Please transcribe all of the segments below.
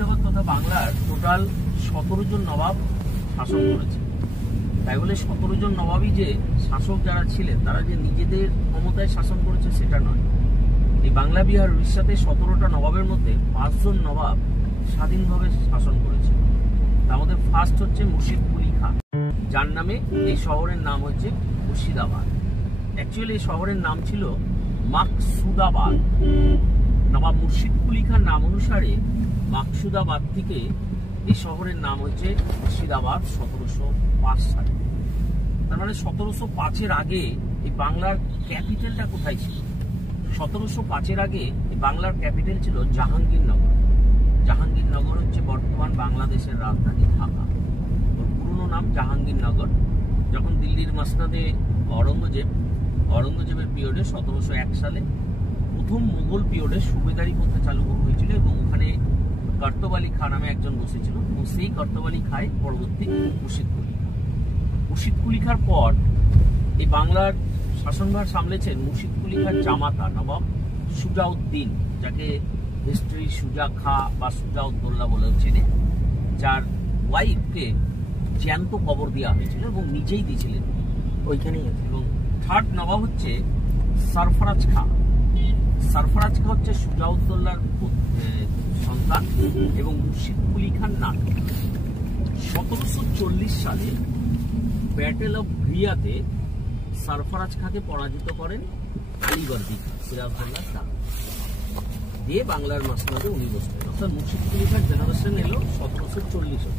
মুর্শিদাবাদ তথা বাংলার টোটাল 17 জন নবাব শাসন করেছে। তাই বলে 17 জন নবাবই যে শাসক যারা ছিলেন তারা যে নিজেদের ক্ষমতায় শাসন করেছে সেটা নয়। এই বাংলা বিহার উড়িষ্যাতে 17টা নবাবের মধ্যে 5 জন নবাব স্বাধীনভাবে শাসন করেছে। তার মধ্যে ফার্স্ট হচ্ছে মুর্শিদ কুলি খান, যার নামে এই শহরের নাম হচ্ছে মুর্শিদাবাদ। অ্যাকচুয়ালি এই শহরের নাম ছিল মাকসুদাবাদ। নবাব মুর্শিদ কুলি খান নাম অনুসারে মাকসুদাবাদ থেকে এই শহরের নাম হচ্ছে মুর্শিদাবাদ 1705 সালে। তার মানে 1705-এর আগে এই বাংলার ক্যাপিটালটা কোথায় ছিল? 1705-এর আগে এই বাংলার ক্যাপিটাল ছিল জাহাঙ্গীরনগর। জাহাঙ্গীরনগর হচ্ছে বর্তমান বাংলাদেশের রাজধানী ঢাকা। ওর পুরনো নাম জাহাঙ্গীরনগর। যখন দিল্লির মসনদে অরঙ্গজেবের পিরিয়ডে 1701 সালে প্রথম মুঘল পিরিয়ডে সুবেদারি প্রথা চালু হয়েছিল এবং ওখানে কর্তব আলী খাঁ নামে একজন বসেছিল এবং সেই কর্তব আলী খাঁই পরবর্তী মুর্শিদ কুলি খাঁ। মুর্শিদ কুলি খাঁর পর এই বাংলার শাসনভার সামলেছেন মুর্শিদ কুলি খাঁর জামাতা নবাব সুজাউদ্দিন, যাকে হিস্ট্রি সুজা খাঁ বা সুজাউদ্দৌলা বলেও চেনে, যার ওয়াইফকে জ্যান্ত কবর দেওয়া হয়েছিল এবং নিজেই দিয়েছিলেন ওইখানেই। এবং থার্ড নবাব হচ্ছে সরফরাজ খাঁ। সরফরাজ খাঁ হচ্ছে সুজাউদ্দৌলার সন্তান এবং মুর্শিদ কুলি খান নাতি। 1740 সালে ব্যাটেল অফ ভ্রিয়াতে সরফরাজ খাঁকে পরাজিত করেন আলীবর্দী খাঁ, সিরাজউদ্দৌলার দাদা। দিয়ে বাংলার মসনদে উনি বসলেন। অর্থাৎ মুর্শিদ কুলি খান জেনারেশন এলো 1740।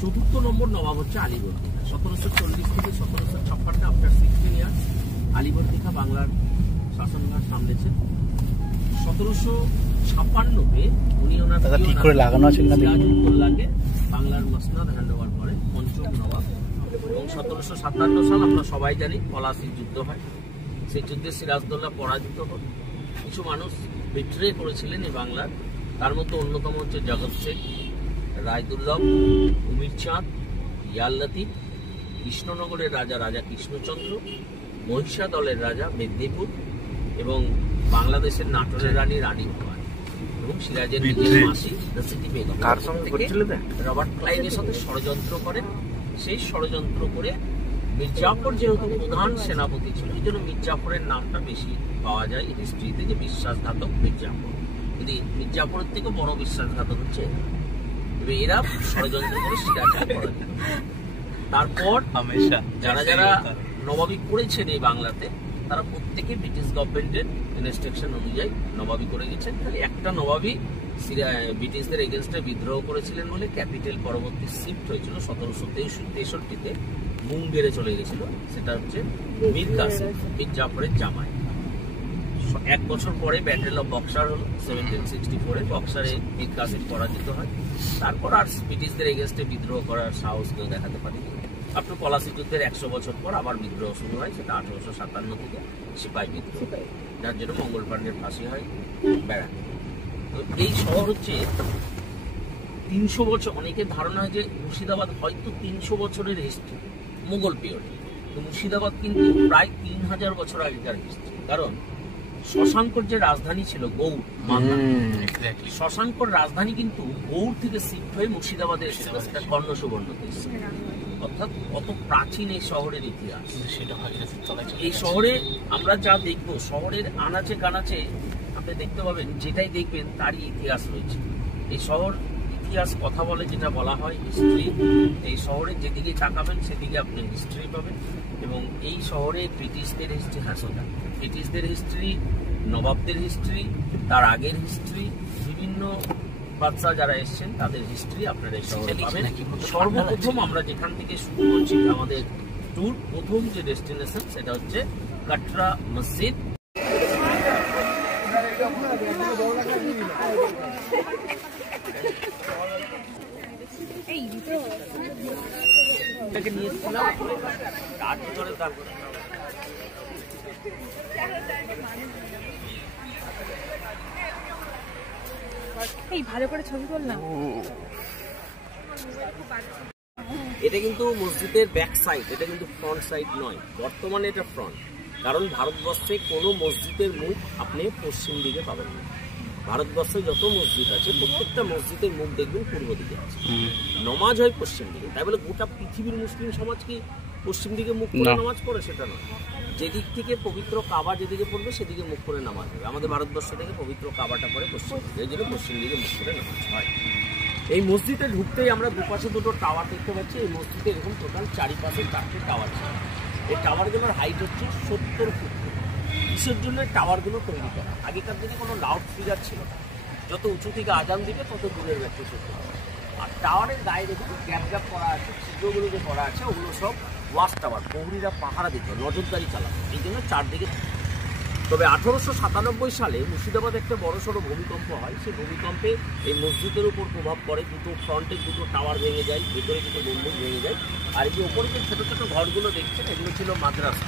চতুর্থ নম্বর নবাব হচ্ছে আলীবর্দী খাঁ। 1740 থেকে 1756 আফটার 16 ইয়ার আলীবর্দী খাঁ বাংলার শাসনভার সামলেছেন। 1756-তে উনি ওনার সিরাজউদ্দৌলাকে বাংলার মসনদ হ্যান্ড ওভার করেন, পঞ্চম নবাব। এবং 1757 সাল আমরা সবাই জানি পলাশির যুদ্ধ হয়। সেই যুদ্ধে সিরাজউদ্দৌলা পরাজিত হন। কিছু মানুষ বিট্রে করেছিলেন এই বাংলার, তার মধ্যে অন্যতম হচ্ছে জগৎ শেখ, রায়দুল্লভ, উমির চাঁদ, ইয়ার লতিফ, কৃষ্ণনগরের রাজা কৃষ্ণচন্দ্র, মহিষা দলের রাজা মেদিনীপুর এবং বাংলাদেশের নাটোরের রানী ভবানী এবং সিরাজের নিজের মাসি সিটি বেগম। রবার্ট ক্লাইভের সাথে ষড়যন্ত্র করেন। সেই ষড়যন্ত্র করে মির্জাফর যেহেতু প্রধান সেনাপতি ছিল, এই জন্য মির্জাফরের নামটা বেশি পাওয়া যায় হিস্ট্রিতে, যে বিশ্বাসঘাতক মির্জাফর। কিন্তু মির্জাফরের থেকে বড় বিশ্বাসঘাতক হচ্ছে এরা ষড়যন্ত্র করে সিরাজকে পরাজিত। তারপর যারা যারা নবাবি করেছেন এই বাংলাতে তারা প্রত্যেকে ব্রিটিশ গভর্নমেন্টের ইনস্ট্রাকশন অনুযায়ী নবাবি করে গেছেন। খালি একটা নবাবি ব্রিটিশদের এগেনস্টে বিদ্রোহ করেছিলেন বলে ক্যাপিটাল পরবর্তী শিফট হয়েছিল 1763-তে মুঙ্গেরে চলে গেছিল। সেটা হচ্ছে মীর কাসিম, মীর জাফরের জামাই। 1 বছর পরে ব্যাটেল অফ বক্সার হলো 1764-এ। বক্সারে মীর কাসিম পরাজিত হয়। তারপর আর ব্রিটিশদের এগেনস্টে বিদ্রোহ করার সাহস কেউ দেখাতে পারেনি। আপনার পলাশি যুদ্ধের 100 বছর পর আবার বিদ্রোহ শুরু হয়, সেটা 1857 থেকে সিপাহী বিদ্রোহ, যার জন্য মঙ্গল পাণ্ডের ফাঁসি হয় ব্যারাকে। তো এই শহর হচ্ছে 300 বছর। অনেকের ধারণা হয় যে মুর্শিদাবাদ হয়তো 300 বছরের হিস্ট্রি মুঘল পিরিয়ডে, তো মুর্শিদাবাদ কিন্তু প্রায় 3000 বছর আগেকার হিস্ট্রি। কারণ শশাঙ্কর যে রাজধানী ছিল গৌড়, শশাঙ্কর রাজধানী কিন্তু গৌড় থেকে শিফট হয়ে মুর্শিদাবাদে এসেছিল, সেটা কর্ণ সুবর্ণতে। অর্থাৎ কত প্রাচীন এই শহরের ইতিহাস। এই শহরে আমরা যা দেখবো, শহরের আনাচে কানাচে আপনি দেখতে পাবেন, যেটাই দেখবেন তারই ইতিহাস রয়েছে। এই শহর ইতিহাস কথা বলে, যেটা বলা হয় হিস্ট্রি। এই শহরে যেদিকে তাকাবেন সেদিকে আপনি হিস্ট্রি পাবেন। এবং এই শহরে ব্রিটিশদের হিস্ট্রি, ব্রিটিশদের হিস্ট্রি, নবাবদের হিস্ট্রি, তার আগের হিস্ট্রি, বিভিন্ন বাদশা যারা এসছেন তাদের হিস্ট্রি আপনারা এই শহরে পাবেন। সর্বপ্রথম আমরা যেখান থেকে শুরু করছি আমাদের ট্যুর, প্রথম যে ডেস্টিনেশন সেটা হচ্ছে কাটরা মসজিদ। ভালো করে ছবি তুললাম। এটা কিন্তু মসজিদের ব্যাক সাইড, এটা কিন্তু ফ্রন্ট সাইড নয়। বর্তমানে এটা ফ্রন্ট, কারণ ভারতবর্ষে কোনো মসজিদের মুখ আপনি পশ্চিম দিকে পাবেন না। ভারতবর্ষে যত মসজিদ আছে প্রত্যেকটা মসজিদের মুখ দেখবেন পূর্ব দিকে আছে, নমাজ হয় পশ্চিম দিকে। তাই বলে গোটা পৃথিবীর মুসলিম সমাজ কি পশ্চিম দিকে মুখ করে নামাজ পড়ে? সেটা নয়। যেদিক থেকে পবিত্র কাবা যেদিকে পড়বে সেদিকে মুখ করে নামাজ হবে। আমাদের ভারতবর্ষ থেকে পবিত্র কাবাটা পড়ে পশ্চিম দিকে, এই জন্য পশ্চিম দিকে মুখ করে নামাজ হয়। এই মসজিদে ঢুকতেই আমরা দুপাশে দুটো টাওয়ার দেখতে পাচ্ছি। এই মসজিদে এরকম টোটাল চারিপাশে 4টে টাওয়ার ছিল। এই টাওয়ারগুলোর হাইট হচ্ছে 70 ফুট। কিসের জন্য টাওয়ারগুলো তৈরি করা? আগেকার দিনে কোনো লাউড স্পিকার ছিল না, যত উঁচু থেকে আজান দিবে তত দূরের ব্যক্তি শুনতে হবে। আর টাওয়ারের গায়ে দেখুন গ্যাপ গ্যাপ করা আছে, ছিদ্রগুলো যে করা আছে ওগুলো সব ওয়াচ টাওয়ার, প্রহরীরা পাহারা দিত, নজরদারি চালাতো, এই জন্য চারদিকে। তবে 1897 সালে মুর্শিদাবাদ একটা বড়সড় ভূমিকম্প হয়। সেই ভূমিকম্পে এই মসজিদের উপর প্রভাব পড়ে, দুটো ফ্রন্টের দুটো টাওয়ার ভেঙে যায়, ভেতরে দুটো গম্বুজ ভেঙে যায়। আর এই যে ওপরে যে ছোটো ছোটো ঘরগুলো দেখছেন এগুলো ছিল মাদ্রাসা,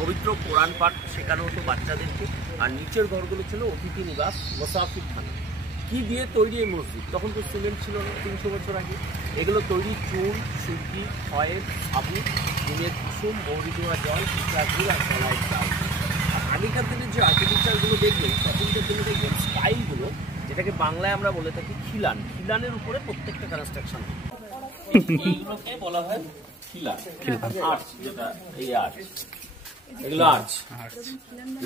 পবিত্র কোরআন পাঠ শেখানো হতো বাচ্চাদেরকে। আর নিচের ঘরগুলো ছিল অতিথি নিবাস, মোসাফির খানা। কি দিয়ে তৈরি এই মসজিদ? তখন তো সিমেন্ট ছিল না, 300 বছর আগে। এগুলো তৈরি চুন, সুরকি, খয়ের, সাবু, ডিমের কুসুম, মৌরিজোয়া জল, ইত্যাদি আর কলাইয়ের চাল। আগেকার দিনের যে আর্কিটেকচারগুলো দেখবেন, তখনকার দিনে দেখবেন স্টাইলগুলো, যেটাকে বাংলায় আমরা বলে থাকি খিলান, খিলানের উপরে প্রত্যেকটা কনস্ট্রাকশন। এইগুলোকে বলা হয় খিলান, আর্চ, যেটা এই আর্চ, এগুলো আর্চ।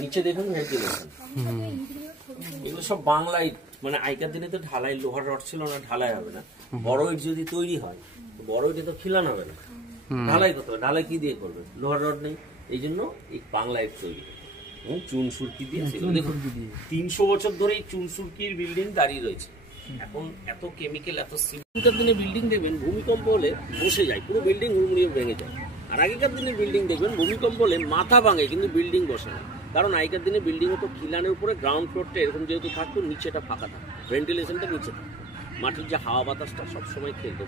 নিচে দেখুন ভেন্টিলেশন, এগুলো সব বাংলায়। মানে আগেকার দিনে তো ঢালাই, লোহার রড ছিল না, ঢালাই হবে না। বড় ইট যদি তৈরি হয়, বড় ইটে তো খিলান হবে না, ঢালাই করতে হবে। ঢালাই কি দিয়ে করবে? লোহার রড নেই, এই জন্য এই বাংলা ইট তৈরি, চুন সুরকি দিয়ে। 300 বছর ধরে এই চুন সুরকির বিল্ডিং দাঁড়িয়ে রয়েছে। এখন এত কেমিক্যাল, এত সিমেন্টের দিনে বিল্ডিং দেখবেন ভূমিকম্প হলে বসে যায়, পুরো বিল্ডিং হুড়মুড়িয়ে ভেঙে যায়। আর আগেকার দিনের বিল্ডিং দেখবেন ভূমিকম্প হলে মাথা ভাঙে, কিন্তু বিল্ডিং বসে না। কারণ আগেকার দিনে বিল্ডিং হতো খিলানের উপরে, গ্রাউন্ড ফ্লোরটা এরকম যেহেতু থাকতো, নিচেটা ফাঁকা থাকতো, ভেন্টিলেশনটা নিচে থাকতো, মাটির যে হাওয়া বাতাসটা সবসময় খেলতো,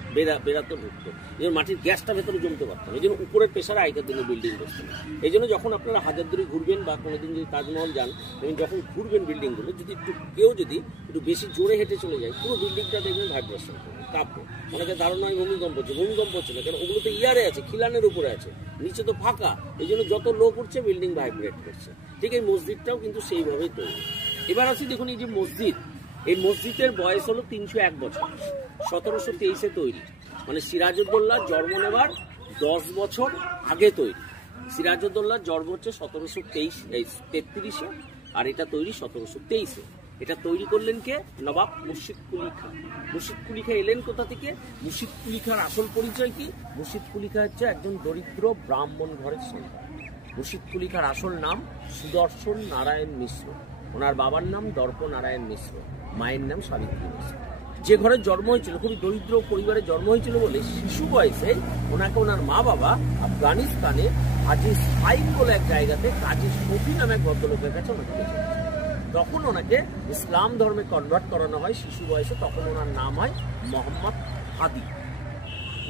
বেরাতো ঢুকতো, এই জন্য মাটির গ্যাসটা ভেতরে জমতে পারতো। এই জন্য উপরের প্রেশারে আগেকার দিনে বিল্ডিং বসতো না। এই জন্য যখন আপনারা হাজারদুয়ারি ঘুরবেন বা কোনোদিন যদি তাজমহল যান, এবং যখন ঘুরবেন বিল্ডিংগুলো, যদি কেউ একটু বেশি জোরে হেঁটে চলে যায়, পুরো বিল্ডিংটা দেখবেন ভাইব্রেশন করবে, কাঁপবে। অনেকে ধারণা হয় ভূমিকম্প হচ্ছে, ভূমিকম্প হচ্ছে না, কারণ ওগুলো তো ইয়ারে আছে, খিলানের উপরে আছে, নিচে তো ফাঁকা। এই জন্য যত লোক উঠছে বিল্ডিং ভাইব্রেট করছে। ঠিক এই মসজিদটাও কিন্তু সেইভাবেই তৈরি। এবার আসি দেখুন, এই যে মসজিদ, এই মসজিদের বয়স হলো 301 বছর, 1723-এ তৈরি। মানে সিরাজউদ্দৌলার জন্ম নেবার 10 বছর আগে তৈরি। সিরাজউদ্দৌলার জন্ম হচ্ছে 1733-এ, আর এটা তৈরি 1723-এ। এটা তৈরি করলেন কে? নবাব মুর্শিদ কুলি খাঁ। মুর্শিদ কুলি খাঁ এলেন কোথা থেকে? মুর্শিদ কুলি খাঁর আসল পরিচয় কি? মুর্শিদ কুলি খাঁ হচ্ছে একজন দরিদ্র ব্রাহ্মণ ঘরের সন্তান। মুর্শিদ কুলি খাঁর আসল নাম সুদর্শন নারায়ণ মিশ্র। ওনার বাবার নাম দর্প নারায়ণ মিশ্র, মায়ের নাম সাবিত্রী মিশ্র। যে ঘরে জন্ম হয়েছিল, খুবই দরিদ্র পরিবারে জন্ম হয়েছিল বলে শিশু বয়সে ওনাকে ওনার মা বাবা আফগানিস্তানে হাজি সাইদ বলে এক জায়গাতে কাজী শফি নামে এক ভদ্রলোকের কাছে ওনাকে দিয়েছে। তখন ওনাকে ইসলাম ধর্মে কনভার্ট করানো হয় শিশু বয়সে। তখন ওনার নাম হয় মোহাম্মদ হাদি।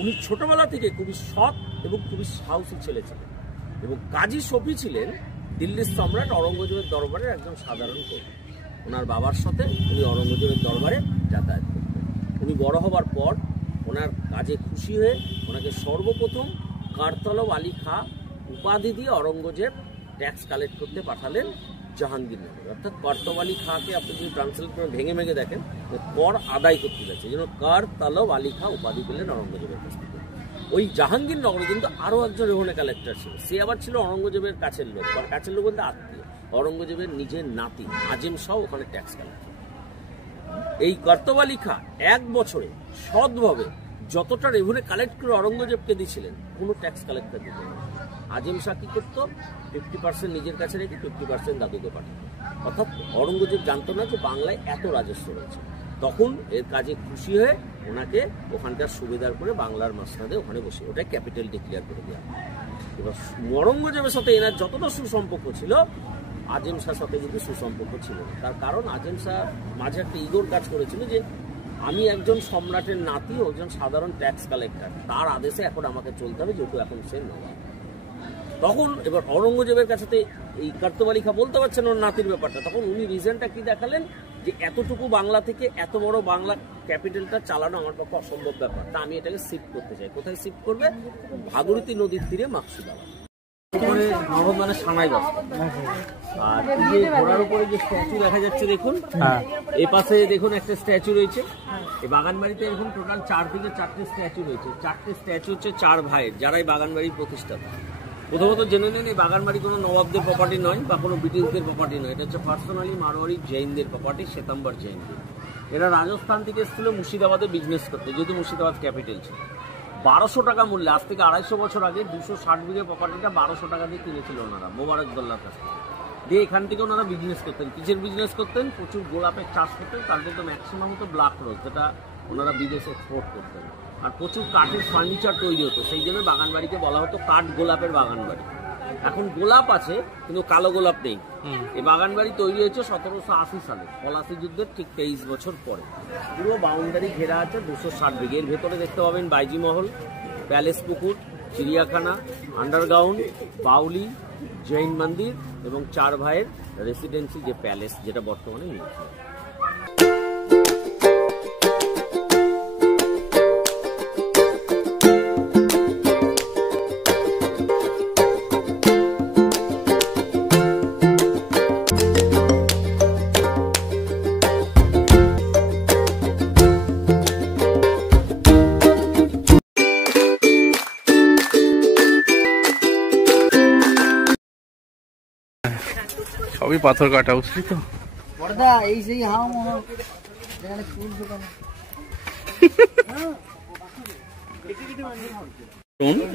উনি ছোটবেলা থেকে খুবই সৎ এবং খুবই সাহসী ছেলে ছিলেন, এবং কাজী শফি ছিলেন দিল্লির সম্রাট অরঙ্গজেবের দরবারের একজন সাধারণ কর্মী। ওনার বাবার সাথে উনি অরঙ্গজেবের দরবারে যাতায়াত করতেন। উনি বড় হবার পর ওনার কাজে খুশি হয়ে ওনাকে সর্বপ্রথম কারতলব আলী খাঁ উপাধি দিয়ে অরঙ্গজেব ট্যাক্স কালেক্ট করতে পাঠালেন জাহাঙ্গীরনগর। অর্থাৎ কারতলব আলী খাঁকে আপনি যদি ট্রান্সলেট করে ভেঙে ভেঙে দেখেন, কর আদায় করতে যাচ্ছে, এই জন্য কারতলব আলী খাঁ উপাধি পেলেন অরঙ্গজেবের কাছ থেকে। ওই জাহাঙ্গীরনগরে কিন্তু আরও একজন রেভিনিউ কালেক্টর ছিল, সে আবার ছিল অরঙ্গজেবের কাছের লোক, বা কাছের লোক বলতে আত্মীয়, অরঙ্গজেবের নিজের নাতি আজিম শাহ ওখানে ট্যাক্স কালেক্টর। এই কারতলব আলী খাঁ 1 বছরে সৎভাবে যতটা রেভিনিউ কালেক্ট করে অরঙ্গজেবকে দিয়েছিলেন, কোনো ট্যাক্স কালেক্টর দিত না। আজিম শাহ কি করতো? 50% নিজের কাছে রেখে 50% দাদুকে পাঠাতো। অর্থাৎ অরঙ্গজেব জানতো না যে বাংলায় এত রাজস্ব রয়েছে। তখন এর কাজে খুশি হয়ে ওনাকে ওখানকার সুবিধার করে বাংলার মাসনাদে ওখানে বসে ওটাই ক্যাপিটাল ডিক্লেয়ার করে দেওয়া। এবার অরঙ্গজেবের সাথে এনার যতটা সুসম্পর্ক ছিল, আজিম শাহর সাথে কিন্তু সুসম্পর্ক ছিল না। তার কারণ আজিম শাহ মাঝে একটা ইগোর কাজ করেছিল যে আমি একজন সম্রাটের নাতি, একজন সাধারণ ট্যাক্স কালেক্টর, তার আদেশে এখন আমাকে চলতে হবে, যেহেতু এখন সে নবাব। তখন এবার অরঙ্গজেবের কাছে এই কারতলব আলী খাঁ বলতে পারছেন ওর নাতির ব্যাপারটা। তখন উনি রিজনটা কি দেখালেন যে এতটুকু বাংলা থেকে এত বড় বাংলা ক্যাপিটালটা চালানো আমার পক্ষে অসম্ভব ব্যাপার, তা আমি এটাকে শিফট করতে চাই। কোথায় শিফট করবে? ভাগীরথী নদীর তীরে মাকসুদাবাদ। মানে সানাই বাস। আর এই যে ঘোড়ার উপরে যে স্ট্যাচু দেখা যাচ্ছে দেখুন, এই পাশে দেখুন একটা স্ট্যাচু রয়েছে। এই বাগানবাড়িতে এখন টোটাল চারদিকে 4টে স্ট্যাচু রয়েছে। 4টে স্ট্যাচু হচ্ছে 4 ভাইয়ের, যারা এই বাগানবাড়ির প্রতিষ্ঠাতা। প্রথমত জেনে নিন, এই বাগানবাড়ি কোনো নবাবদের প্রপার্টি নয় বা কোনো ব্রিটিশদের প্রপার্টি নয়। এটা হচ্ছে পার্সোনালি মারোয়ারি জৈনদের প্রপার্টি, শ্বেতাম্বর জৈনদের। এরা রাজস্থান থেকে এসেছিল মুর্শিদাবাদে বিজনেস করতে, যেহেতু মুর্শিদাবাদ ক্যাপিটাল ছিল। 1200 টাকা মূল্যে, আজ থেকে 250 বছর আগে 260 বিঘে প্রপার্টিটা 1200 টাকা দিয়ে কিনেছিল ওনারা মোবারকদোল্লার কাছ থেকে। দিয়ে এখান থেকে ওনারা বিজনেস করতেন। কিসের বিজনেস করতেন? প্রচুর গোলাপের চাষ করতেন, তার মধ্যে ম্যাক্সিমাম হতো ব্ল্যাক রোজ, যেটা ওনারা বিদেশে এক্সপোর্ট করতেন। আর প্রচুর কাঠের ফার্নিচার তৈরি হতো, সেই জন্য বাগানবাড়িকে বলা হতো কাঠ গোলাপের বাগানবাড়ি। এখন গোলাপ আছে কিন্তু কালো গোলাপ নেই। এই বাগানবাড়ি তৈরি হয়েছে 1780 সালে, পলাশী যুদ্ধের ঠিক 23 বছর পরে। পুরো বাউন্ডারি ঘেরা আছে 260 বিঘে। এর ভেতরে দেখতে পাবেন বাইজি মহল, প্যালেস পুকুর, চিড়িয়াখানা, আন্ডারগ্রাউন্ড, বাউলি, জৈন মন্দির এবং 4 ভাইয়ের রেসিডেন্সি যে প্যালেস, যেটা বর্তমানে মিউজিয়াম। সবই পাথর কাটা, বুঝলি তো?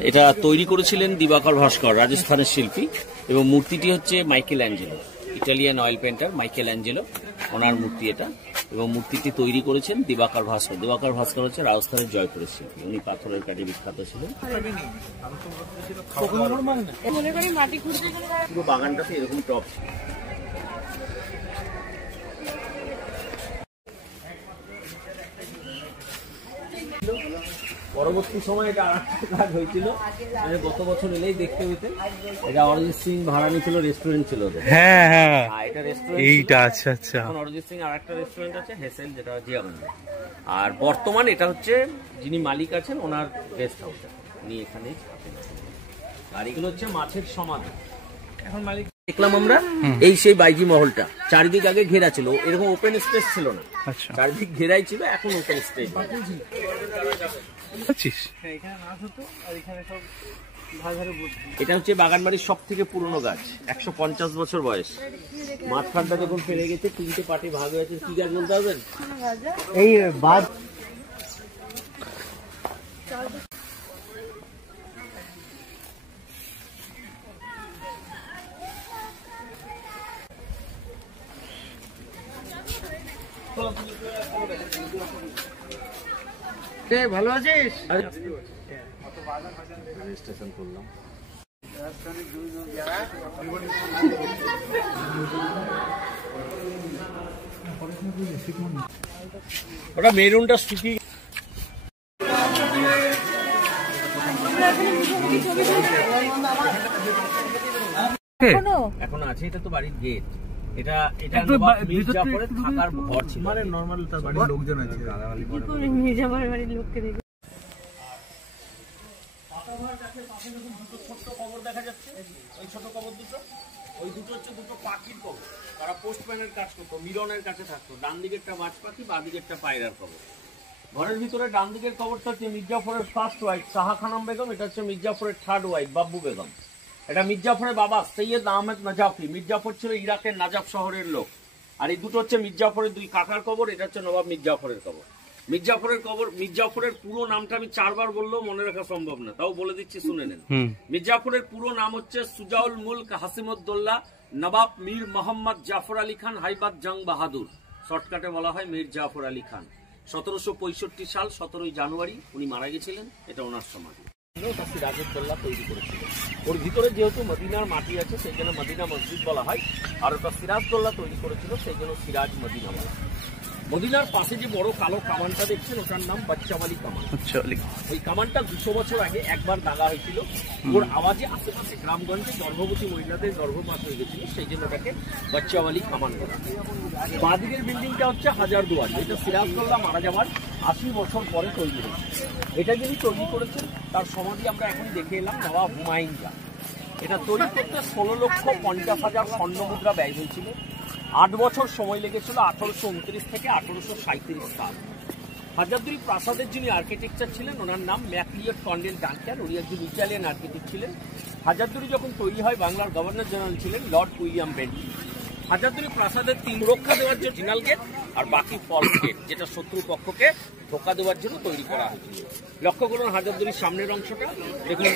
এটা তৈরি করেছিলেন দিবাকর ভাস্কর, রাজস্থানের শিল্পী, এবং মূর্তিটি হচ্ছে Michelangelo, Italian oil painter Michelangelo, ওনার মূর্তি এটা। এবং মূর্তিটি তৈরি করেছেন দিবাকর ভাস্কর। দিবাকর ভাস্কর হচ্ছে রাজস্থানের জয়পুরের শিল্পী, উনি পাথরের কাজে বিখ্যাত ছিলেন। পুরো বাগানটাতে এরকম টপ। পরবর্তী সময় এটা আরেকটা কাজ হয়েছিল, গত বছর এলেই দেখতে পেতেন। এটা অরিজিৎ সিং ভাড়া নিয়েছিল, রেস্টুরেন্ট ছিল। হ্যাঁ হ্যাঁ, এটা রেস্টুরেন্ট এইটা। আচ্ছা আচ্ছা। এখন অরিজিৎ সিং আরেকটা রেস্টুরেন্ট আছে হেসেল, যেটা জিয়াগঞ্জে। আর বর্তমান এটা হচ্ছে যিনি মালিক আছেন ওনার গেস্ট হাউস, উনি এখানেই থাকেন। আর এগুলো হচ্ছে মাছের সমাধি। এখন মালিক দেখলাম আমরা এই সেই বাইজি মহলটা, চারিদিক আগে ঘেরা ছিল, এরকম ওপেন স্পেস ছিল না। আচ্ছা, চারিদিক ঘেরাই ছিল, এখন ওপেন স্পেস। এটা হচ্ছে বাগানবাড়ির সব থেকে পুরনো গাছ, 150 বছর বয়স। মাঝখানটা দেখুন ফেলে গেছে, 3টে পার্টি ভাগ হয়েছে। কি গাছ বলতে পারবেন? এই বাদ ভালো আছিস? রেজিস্ট্রেশন করলাম। ওটা মেরুনটা শুকিয়ে এখন আছে। এটা তো বাড়ির গেট। এটা মির্জাফরের থাকার ঘর ছিল, মানে নরমাল তার বাড়ির লোকজন আছে। কি করে মির্জাফরের বাড়ির লোককে দেখে? ছোট্ট কবর দেখা যাচ্ছে, ওই ছোট কবর দুটো, ওই দুটো হচ্ছে দুটো পাখির কবর। তারা পোস্টম্যানের কাজ করতো, মিলনের কাছে থাকতো। ডান দিকেরটা বাজ পাখি, বাঁ দিকেরটা পায়রার কবর। ঘরের ভিতরে ডান দিকের কবরটা হচ্ছে মির্জাফরের ফার্স্ট ওয়াইফ শাহা খানম বেগম। এটা হচ্ছে মির্জাফরের থার্ড ওয়াইফ বাব্বু বেগম। এটা মির্জাফরের বাবা সৈয়দ আহমেদ নাজাফি। মির্জাফর ছিল ইরাকের নাজাফ শহরের লোক। আর এই দুটো হচ্ছে মির্জাফরের 2 কাকার কবর। এটা হচ্ছে নবাব মির্জাফরের কবর। মির্জাফরের কবর, মির্জাফরের পুরো নামটা আমি 4 বার বললেও মনে রাখা সম্ভব না, তাও বলে দিচ্ছি, শুনে নেন। মির্জাফরের পুরো নাম হচ্ছে সুজাউল মুলক হাসিমউদ্দৌলা নবাব মীর মোহাম্মদ জাফর আলী খান হাইবাত জং বাহাদুর। শর্টকাটে বলা হয় মীর জাফর আলী খান। 1765 সাল 17 জানুয়ারি উনি মারা গেছিলেন। এটা ওনার সমাধি। সিরাজউদ্দৌলা তৈরি করেছিল। ওর ভিতরে যেহেতু মদিনার মাটি আছে, সেই জন্য মদিনা মসজিদ বলা হয়। আর ওটা সিরাজউদ্দৌলা তৈরি করেছিল, সেই জন্য সিরাজ মদিনা বলা হয়। মদিনার পাশে যে বড় কালো কামানটা দেখছেন, ওটার নাম বাচ্চাওয়ালি কামান। ওই কামানটা 200 বছর আগে একবার দাগা হয়েছিল। ওর আওয়াজে আশেপাশে গ্রামগঞ্জে গর্ভবতী মহিলাদের গর্ভপাত হয়ে গেছিল, সেই জন্য ওটাকে বাচ্চাওয়ালি কামান বলা হয়। বাঁদিকের বিল্ডিংটা হচ্ছে হাজারদুয়ারি। এটা সিরাজউদ্দৌলা মারা যাওয়ার 80 বছর পরে তৈরি হয়েছে। এটা যিনি তৈরি করেছেন তার সমাধি আমরা এখন দেখে এলাম, নবাব হুমায়ুন খান। এটা তৈরি করতে 16,50,000 স্বর্ণ মুদ্রা ব্যয় হয়েছিল। 8 বছর সময় লেগেছিল 1829 থেকে 1837 সাল। হাজারদুয়ারি প্রাসাদের যিনি আর্কিটেকচার ছিলেন ওনার নাম ম্যাকলিয়ড কন্ডেল ডানকান, উনি একজন ইটালিয়ান আর্কিটেক্ট ছিলেন। হাজারদুয়ারি যখন তৈরি হয় বাংলার গভর্নর জেনারেল ছিলেন লর্ড উইলিয়াম বেন্টিং। হাজারদুয়ারি প্রাসাদের 3 রক্ষা দেওয়ার জন্য জিনাল গেট আর বাকি ফলস গেট, যেটা শত্রু পক্ষকে ধোকা দেওয়ার জন্য তৈরি করা হয়েছিল। লক্ষ্য করুন হাজারদুয়ারির সামনের অংশটা দেখুন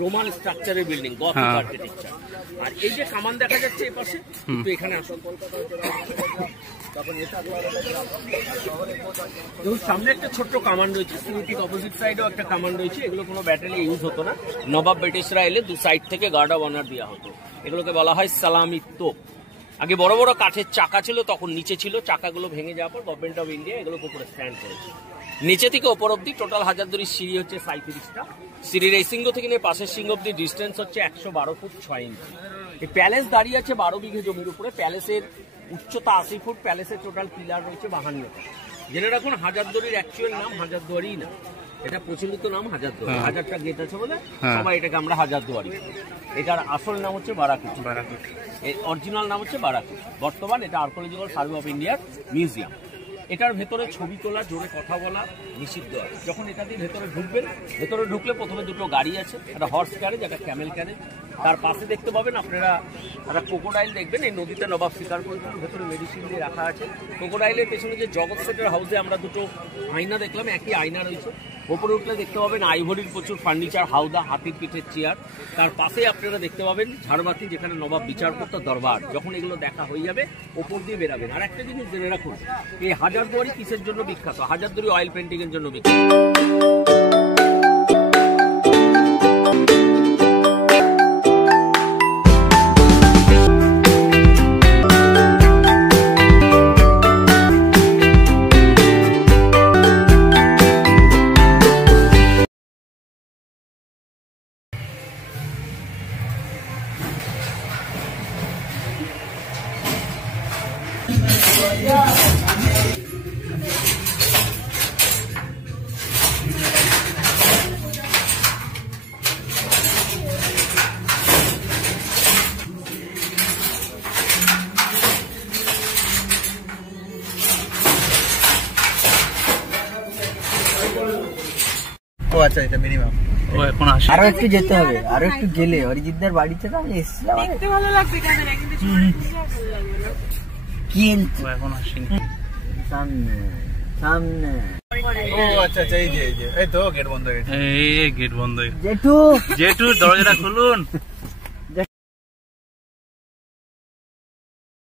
রোমান স্ট্রাকচারের বিল্ডিং, গথিক আর্কিটেকচার। আর এই যে কামান দেখা যাচ্ছে এই পাশে, কিন্তু এখানে আসল দেখুন সামনে একটা ছোট্ট কামান রয়েছে, সিমিটিক অপোজিট সাইডেও একটা কামান রয়েছে। এগুলো কোনো ব্যাটারি ইউজ হতো না, নবাব ব্রিটিশরা এলে 2 সাইড থেকে গার্ড অফ অনার দেওয়া হতো। এগুলোকে বলা হয় সালামি তোপ। আগে বড় বড় কাঠের চাকা ছিল, তখন নিচে ছিল, চাকাগুলো ভেঙে যাওয়ার পর গভর্নমেন্ট অফ ইন্ডিয়া এগুলোকে উপরে স্ট্যান্ড করেছে। নিচে থেকে ওপর অব্দি টোটাল হাজারদুয়ারির সিঁড়ি হচ্ছে 37টা। সিঁড়ির এই সিংহ থেকে নিয়ে পাশের সিংহ অব্দি ডিস্টেন্স হচ্ছে 112 ফুট 6 ইঞ্চি। এই প্যালেস দাঁড়িয়ে আছে 12 বিঘে জমির উপরে। প্যালেসের উচ্চতা 80 ফুট, প্যালেসের টোটাল পিলার রয়েছে 52টা। জেনে রাখুন হাজারদুয়ারির অ্যাকচুয়াল নাম হাজারদুয়ারি না, এটা প্রচলিত নাম হাজারদুয়ারি। 1000টা গেট আছে বলে সবাই এটাকে আমরা হাজারদুয়ারি। এটার আসল নাম হচ্ছে বারাকুটি। এর অরিজিনাল নাম হচ্ছে বারাকুটি। বর্তমান এটা আর্কিওলজিক্যাল সার্ভে অফ ইন্ডিয়ার মিউজিয়াম। এটার ভেতরে ছবি তোলা, জোরে কথা বলা নিষিদ্ধ আছে। যখন এটা দিয়ে ভেতরে ঢুকবেন, ভেতরে ঢুকলে প্রথমে 2টো গাড়ি আছে, একটা হর্স ক্যারেজ, একটা ক্যামেল ক্যারেজ। তার পাশে দেখতে পাবেন আপনারা একটা ক্রোকোডাইল দেখবেন। এই নদীতে নবাব শিকার করেছিল, ভেতরে মেডিসিন দিয়ে রাখা আছে। ক্রোকোডাইলের পেছনে যে জগৎ সেটের হাউসে আমরা 2টো আয়না দেখলাম, একই আয়না রয়েছে। ওপরে উঠলে দেখতে পাবেন আইভরির প্রচুর ফার্নিচার, হাওদা, হাতির পিঠের চেয়ার। তার পাশে আপনারা দেখতে পাবেন ঝাড়বাতি, যেখানে নবাব বিচার করতো, দরবার। যখন এগুলো দেখা হয়ে যাবে ওপর দিয়ে বেরাবেন। আর একটা জিনিস জেনে রাখুন, এই হাজারদুয়ারি কিসের জন্য বিখ্যাত? হাজারদুয়ারি অয়েল পেন্টিং এর জন্য বিখ্যাত। ও আচ্ছা, এটা মিনিমাম। ও এখন আসে। আরো একটু যেতে হবে, আরো একটু গেলে অরিজিৎদার বাড়িতে তো আমি এসেছিলাম। দেখতে ভালো লাগবে ক্যামেরা, কিন্তু ছবি তুলতে আর ভালো লাগবে না। কিন্তু ও এখন আসেনি। সামনে সামনে। ও আচ্ছা আচ্ছা, এই যে এই তো গেট বন্ধ হয়ে গেছে। এই গেট বন্ধ হয়ে গেছে। জেঠু জেঠু দরজাটা খুলুন।